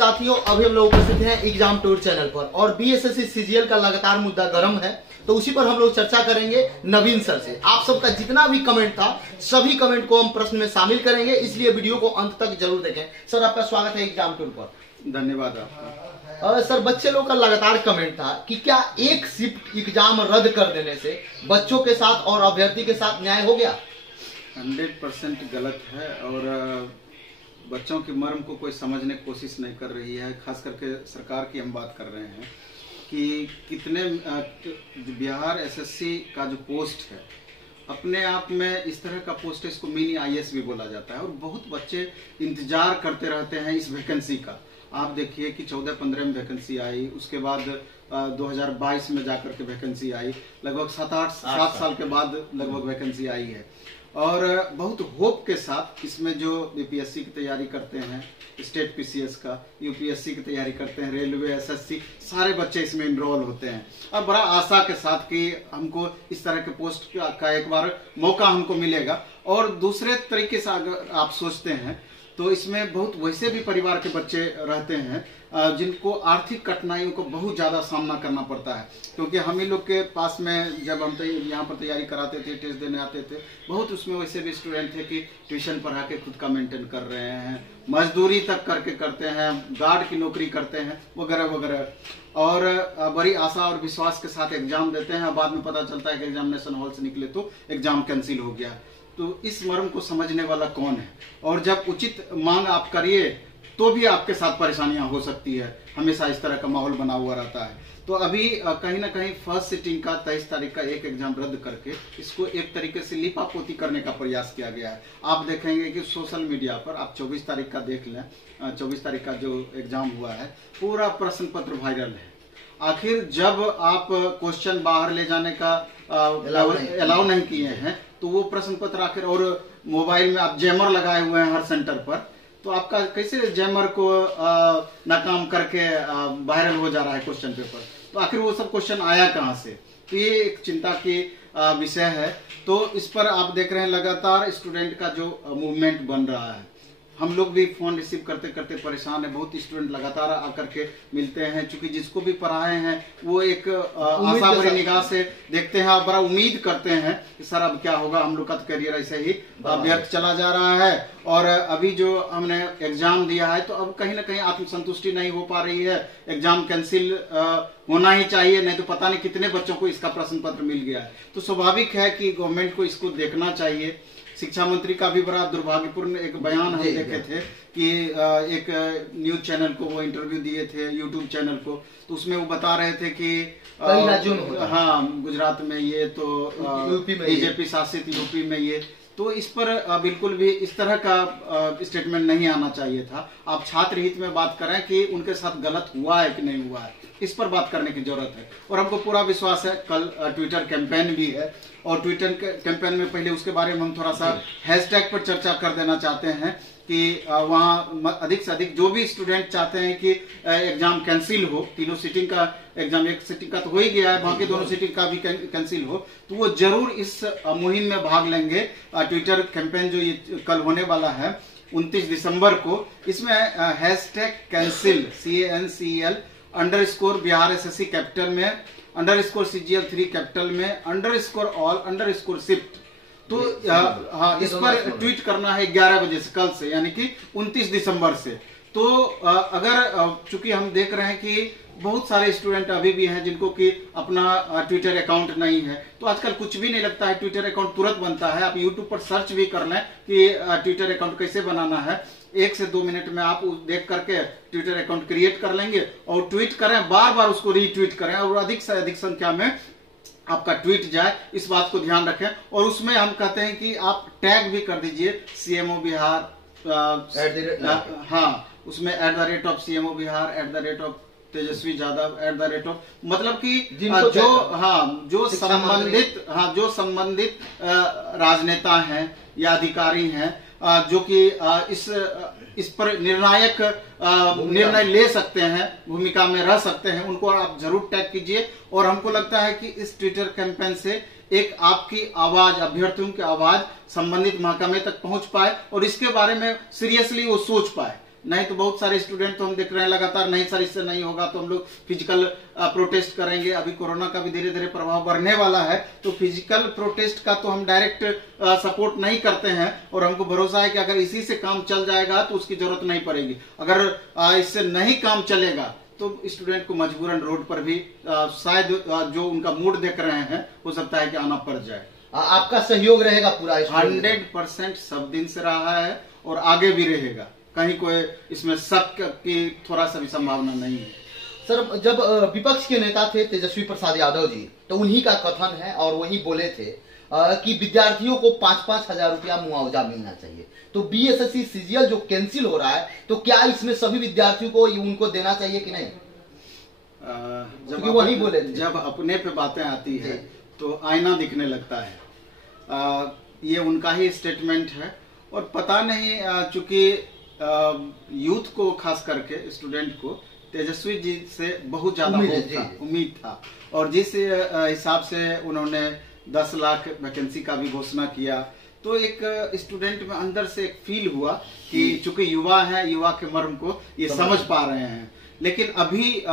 साथियों, अभी हम लोग उपस्थित हैं एग्जाम टूर चैनल पर और बीएसएससी सीजीएल का लगातार मुद्दा गर्म है, तो उसी पर हम लोग चर्चा करेंगे नवीन सर से। आप सबका जितना भी कमेंट था, सभी कमेंट को हम प्रश्न में शामिल करेंगे, इसलिए वीडियो को अंत तक जरूर देखें। सर, आपका स्वागत है एग्जाम टूर पर। धन्यवाद आपका। सर, बच्चे लोग का लगातार कमेंट था कि क्या एक शिफ्ट एग्जाम रद्द कर देने से बच्चों के साथ और अभ्यर्थी के साथ न्याय हो गया? 100% गलत है और बच्चों के मर्म को कोई समझने की कोशिश नहीं कर रही है। खास करके सरकार की हम बात कर रहे हैं कि कितने बिहार एसएससी का जो पोस्ट है, अपने आप में इस तरह का पोस्ट है, इसको मिनी आईएएस भी बोला जाता है और बहुत बच्चे इंतजार करते रहते हैं इस वैकेंसी का। आप देखिए कि 14-15 में वैकेंसी आई, उसके बाद 2022 में जाकर के वैकेंसी आई, लगभग 7 साल के बाद लगभग वैकेंसी आई है। और बहुत होप के साथ इसमें जो बीपीएससी की तैयारी करते हैं, स्टेट पीसीएस का, यूपीएससी की तैयारी करते हैं, रेलवे, एसएससी, सारे बच्चे इसमें इनरोल होते हैं और बड़ा आशा के साथ कि हमको इस तरह के पोस्ट का एक बार मौका हमको मिलेगा। और दूसरे तरीके से अगर आप सोचते हैं तो इसमें बहुत वैसे भी परिवार के बच्चे रहते हैं जिनको आर्थिक कठिनाइयों को बहुत ज्यादा सामना करना पड़ता है, क्योंकि हम ही लोग के पास में जब हम यहाँ पर तैयारी कराते थे, टेस्ट देने आते थे, बहुत उसमें वैसे भी स्टूडेंट थे कि ट्यूशन पढ़ा के खुद का मेंटेन कर रहे हैं, मजदूरी तक करके करते हैं, गार्ड की नौकरी करते हैं, वगैरह वगैरह। और बड़ी आशा और विश्वास के साथ एग्जाम देते हैं, बाद में पता चलता है कि एग्जामिनेशन हॉल से निकले तो एग्जाम कैंसिल हो गया। तो इस मर्म को समझने वाला कौन है? और जब उचित मांग आप करिए तो भी आपके साथ परेशानियां हो सकती है, हमेशा इस तरह का माहौल बना हुआ रहता है। तो अभी कहीं ना कहीं फर्स्ट सिटिंग का 23 तारीख का एक एग्जाम रद्द करके इसको एक तरीके से लिपापोती करने का प्रयास किया गया है। आप देखेंगे कि सोशल मीडिया पर आप 24 तारीख का देख लें, 24 तारीख का जो एग्जाम हुआ है, पूरा प्रश्न पत्र वायरल है। आखिर जब आप क्वेश्चन बाहर ले जाने का अलाउ नहीं किए हैं तो वो प्रश्न पत्र आखिर, और मोबाइल में आप जैमर लगाए हुए हैं हर सेंटर पर, तो आपका कैसे जैमर को नाकाम करके वायरल हो जा रहा है क्वेश्चन पेपर? तो आखिर वो सब क्वेश्चन आया कहाँ से? तो ये एक चिंता की विषय है। तो इस पर आप देख रहे हैं लगातार स्टूडेंट का जो मूवमेंट बन रहा है। हम लोग भी फोन रिसीव करते करते परेशान है, बहुत स्टूडेंट लगातार आकर के मिलते हैं, क्योंकि जिसको भी पढ़ाए हैं वो एक आशा भरी निगाह से देखते हैं और बड़ा उम्मीद करते हैं कि सर अब क्या होगा, हम लोग का करियर ऐसे ही व्यर्थ चला जा रहा है। और अभी जो हमने एग्जाम दिया है तो अब कहीं ना कहीं आत्मसंतुष्टि नहीं हो पा रही है, एग्जाम कैंसिल होना ही चाहिए, नहीं तो पता नहीं कितने बच्चों को इसका प्रश्न पत्र मिल गया है। तो स्वाभाविक है कि गवर्नमेंट को इसको देखना चाहिए। शिक्षा मंत्री का भी बड़ा दुर्भाग्यपूर्ण एक बयान हम देखे थे कि एक न्यूज चैनल को वो इंटरव्यू दिए थे, यूट्यूब चैनल को, तो उसमें वो बता रहे थे कि हाँ गुजरात में ये, तो बीजेपी शासित यूपी में ये, तो इस पर बिल्कुल भी इस तरह का स्टेटमेंट नहीं आना चाहिए था। आप छात्र हित में बात करें कि उनके साथ गलत हुआ है कि नहीं हुआ है, इस पर बात करने की जरूरत है। और हमको पूरा विश्वास है, कल ट्विटर कैंपेन भी है और ट्विटर कैंपेन में पहले उसके बारे में हम थोड़ा सा हैशटैग पर चर्चा कर देना चाहते हैं कि वहाँ अधिक से अधिक जो भी स्टूडेंट चाहते हैं कि एग्जाम कैंसिल हो, तीनों सीटिंग का एग्जाम, एक सीटिंग का तो हो ही गया है, बाकी दोनों सीटिंग का भी कैंसिल हो, तो वो जरूर इस मुहिम में भाग लेंगे। ट्विटर कैंपेन जो ये कल होने वाला है 29 दिसंबर को, इसमें hashtag cancel CANCEL _ Bihar SSC capital में _ CGL3 कैपिटल में _ शिफ्ट, तो हाँ इस पर ट्वीट करना है 11 बजे से, कल से, यानी कि 29 दिसंबर से। तो अगर चूंकि हम देख रहे हैं कि बहुत सारे स्टूडेंट अभी भी हैं जिनको कि अपना ट्विटर अकाउंट नहीं है, तो आजकल कुछ भी नहीं लगता है, ट्विटर अकाउंट तुरंत बनता है। आप यूट्यूब पर सर्च भी कर लें कि ट्विटर अकाउंट कैसे बनाना है, 1 से 2 मिनट में आप देख करके ट्विटर अकाउंट क्रिएट कर लेंगे और ट्वीट करें, बार बार उसको रीट्वीट करें और अधिक से अधिक संख्या में आपका ट्वीट जाए, इस बात को ध्यान रखें। और उसमें हम कहते हैं कि आप टैग भी कर दीजिए CMO बिहार, हाँ उसमें @CMO बिहार, तेजस्वी यादव, मतलब कि जो संबंधित राजनेता हैं या अधिकारी हैं जो कि इस पर निर्णायक निर्णय ले सकते हैं, भूमिका में रह सकते हैं, उनको आप जरूर टैग कीजिए। और हमको लगता है कि इस ट्विटर कैंपेन से एक आपकी आवाज, अभ्यर्थियों की आवाज संबंधित महकमे तक पहुंच पाए और इसके बारे में सीरियसली वो सोच पाए। नहीं तो बहुत सारे स्टूडेंट तो हम देख रहे हैं लगातार, नहीं सर इससे नहीं होगा तो हम लोग फिजिकल प्रोटेस्ट करेंगे। अभी कोरोना का भी धीरे धीरे प्रभाव बढ़ने वाला है, तो फिजिकल प्रोटेस्ट का तो हम डायरेक्ट सपोर्ट नहीं करते हैं, और हमको भरोसा है कि अगर इसी से काम चल जाएगा तो उसकी जरूरत नहीं पड़ेगी। अगर इससे नहीं काम चलेगा तो स्टूडेंट को मजबूरन रोड पर भी शायद जो उनका मूड देख रहे हैं हो सकता है कि आना पड़ जाए। आपका सहयोग रहेगा पूरा? 100% सब दिन से रहा है और आगे भी रहेगा, कहीं कोई इसमें शक की थोड़ा सा भी संभावना नहीं है। सर, जब विपक्ष के नेता थे तेजस्वी प्रसाद यादव जी, तो उन्हीं का कथन है और वही बोले थे कि विद्यार्थियों को 5-5 हजार रुपया मुआवजा मिलना चाहिए। तो बीएसएससी सीजीएल जो कैंसिल हो रहा है, तो क्या इसमें सभी विद्यार्थियों को उनको देना चाहिए कि नहीं? वही बोले थे। जब अपने पे बातें आती है तो आईना दिखने लगता है। ये उनका ही स्टेटमेंट है, और पता नहीं चूंकि यूथ को खास करके स्टूडेंट को तेजस्वी जी से बहुत ज्यादा उम्मीद था, और जिस हिसाब से उन्होंने 10 लाख वैकेंसी का भी घोषणा किया, तो एक स्टूडेंट में अंदर से एक फील हुआ कि चूंकि युवा है, युवा के मर्म को ये समझ पा रहे हैं। लेकिन अभी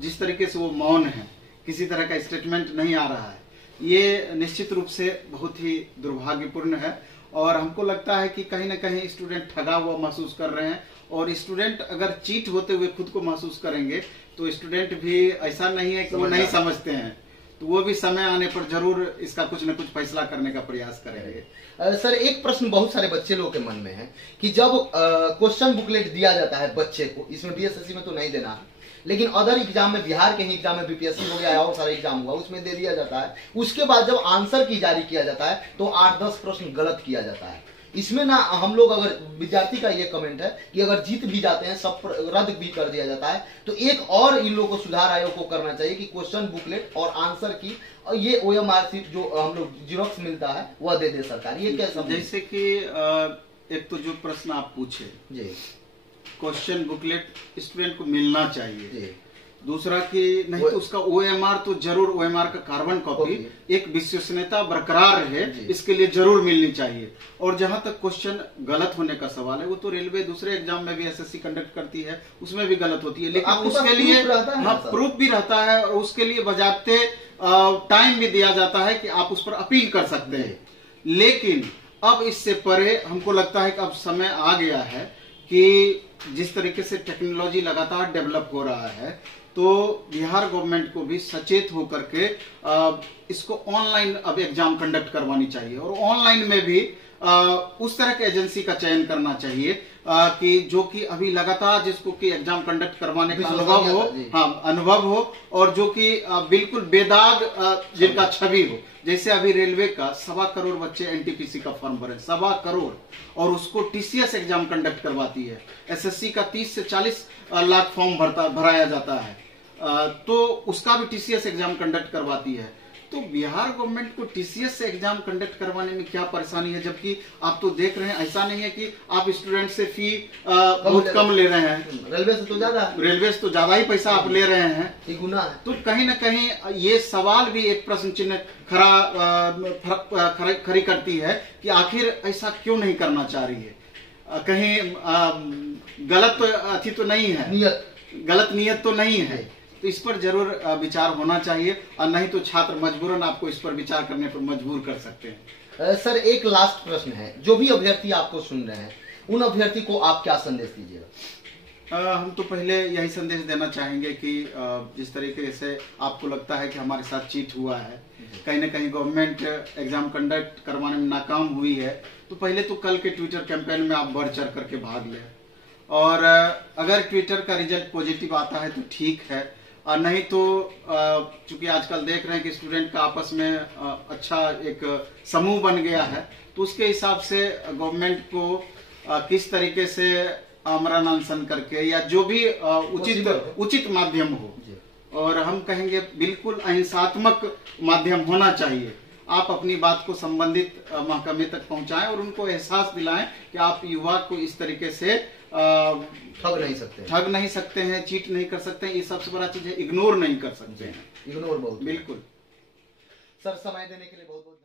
जिस तरीके से वो मौन है, किसी तरह का स्टेटमेंट नहीं आ रहा है, ये निश्चित रूप से बहुत ही दुर्भाग्यपूर्ण है। और हमको लगता है कि कहीं ना कहीं स्टूडेंट ठगा हुआ महसूस कर रहे हैं, और स्टूडेंट अगर चीट होते हुए खुद को महसूस करेंगे तो स्टूडेंट भी ऐसा नहीं है कि वो नहीं समझते हैं, तो वो भी समय आने पर जरूर इसका कुछ न कुछ फैसला करने का प्रयास करेंगे। सर, एक प्रश्न बहुत सारे बच्चे लोगों के मन में है कि जब क्वेश्चन बुकलेट दिया जाता है बच्चे को, इसमें बीएसएससी में तो नहीं देना है, लेकिन अदर एग्जाम में, बिहार के ही एग्जाम में बीपीएससी हो गया और सारा एग्जाम हुआ, उसमें दे दिया जाता है। उसके बाद जब आंसर की जारी किया जाता है तो 8-10 प्रश्न गलत किया जाता है। इसमें ना हम लोग, अगर विद्यार्थी का ये कमेंट है कि अगर जीत भी जाते हैं सब रद्द भी कर दिया जाता है, तो एक और इन लोगों को सुधार आयोग को करना चाहिए कि क्वेश्चन बुकलेट और आंसर की और ये ओएमआर शीट जो हम लोग जीरोक्स मिलता है वह दे दे सरकार। ये कैसा? जैसे कि एक तो जो प्रश्न आप पूछे जी, क्वेश्चन बुकलेट स्टूडेंट को मिलना चाहिए। दूसरा कि नहीं तो उसका ओएमआर तो जरूर, ओएमआर का कार्बन कॉपी एक विश्वसनीयता बरकरार रहे, इसके लिए जरूर मिलनी चाहिए। और जहां तक क्वेश्चन गलत होने का सवाल है, वो तो रेलवे दूसरे एग्जाम में भी एसएससी कंडक्ट करती है, उसमें भी गलत होती है, लेकिन उसके लिए प्रूफ भी रहता है और उसके लिए बजाते टाइम भी दिया जाता है कि आप उस पर अपील कर सकते हैं। लेकिन अब इससे परे हमको लगता है कि अब समय आ गया है कि जिस तरीके से टेक्नोलॉजी लगातार डेवलप हो रहा है, तो बिहार गवर्नमेंट को भी सचेत होकर के इसको ऑनलाइन अब एग्जाम कंडक्ट करवानी चाहिए, और ऑनलाइन में भी उस तरह के एजेंसी का चयन करना चाहिए कि जो कि अभी लगातार जिसको कि एग्जाम कंडक्ट करवाने का अनुभव हो, अनुभव हो, और जो कि बिल्कुल बेदाग जिनका छवि हो। जैसे अभी रेलवे का 1.25 करोड़ बच्चे एनटीपीसी का फॉर्म भरे, 1.25 करोड़, और उसको टीसीएस एग्जाम कंडक्ट करवाती है। एसएससी का 30 से 40 लाख फॉर्म भराया जाता है, तो उसका भी टीसीएस एग्जाम कंडक्ट करवाती है। तो बिहार गवर्नमेंट को टीसीएस से एग्जाम कंडक्ट करवाने में क्या परेशानी है, जबकि आप तो देख रहे हैं ऐसा नहीं है कि आप स्टूडेंट से फी बहुत कम ले रहे हैं, रेलवे से तो ज्यादा ही पैसा आप ले रहे हैं, ये गुना है। तो कहीं ना कहीं ये सवाल भी एक प्रश्न चिन्ह खड़ी करती है कि आखिर ऐसा क्यों नहीं करना चाह रही है। कहीं गलत अथी तो नहीं है, गलत नियत तो नहीं है, तो इस पर जरूर विचार होना चाहिए, और नहीं तो छात्र मजबूरन आपको इस पर विचार करने पर मजबूर कर सकते हैं। सर, एक लास्ट प्रश्न है, जो भी अभ्यर्थी आपको सुन रहे हैं, उन अभ्यर्थी को आप क्या संदेश दीजिएगा? हम तो पहले यही संदेश देना चाहेंगे कि जिस तरीके से आपको लगता है कि हमारे साथ चीट हुआ है, कहीं ना कहीं गवर्नमेंट एग्जाम कंडक्ट करवाने में नाकाम हुई है, तो पहले तो कल के ट्विटर कैंपेन में आप बढ़ चढ़ करके भाग लें, और अगर ट्विटर का रिजल्ट पॉजिटिव आता है तो ठीक है, और नहीं तो चूंकि आजकल देख रहे हैं कि स्टूडेंट का आपस में अच्छा एक समूह बन गया है, तो उसके हिसाब से गवर्नमेंट को किस तरीके से आमरण अनशन करके या जो भी उचित माध्यम हो, और हम कहेंगे बिल्कुल अहिंसात्मक माध्यम होना चाहिए। आप अपनी बात को संबंधित महकमे तक पहुंचाएं और उनको एहसास दिलाएं कि आप युवा को इस तरीके से ठग नहीं सकते हैं, चीट नहीं कर सकते हैं। ये सबसे बड़ा चीज है, इग्नोर नहीं कर सकते हैं, इग्नोर बहुत बिल्कुल। सर, समय देने के लिए बहुत बहुत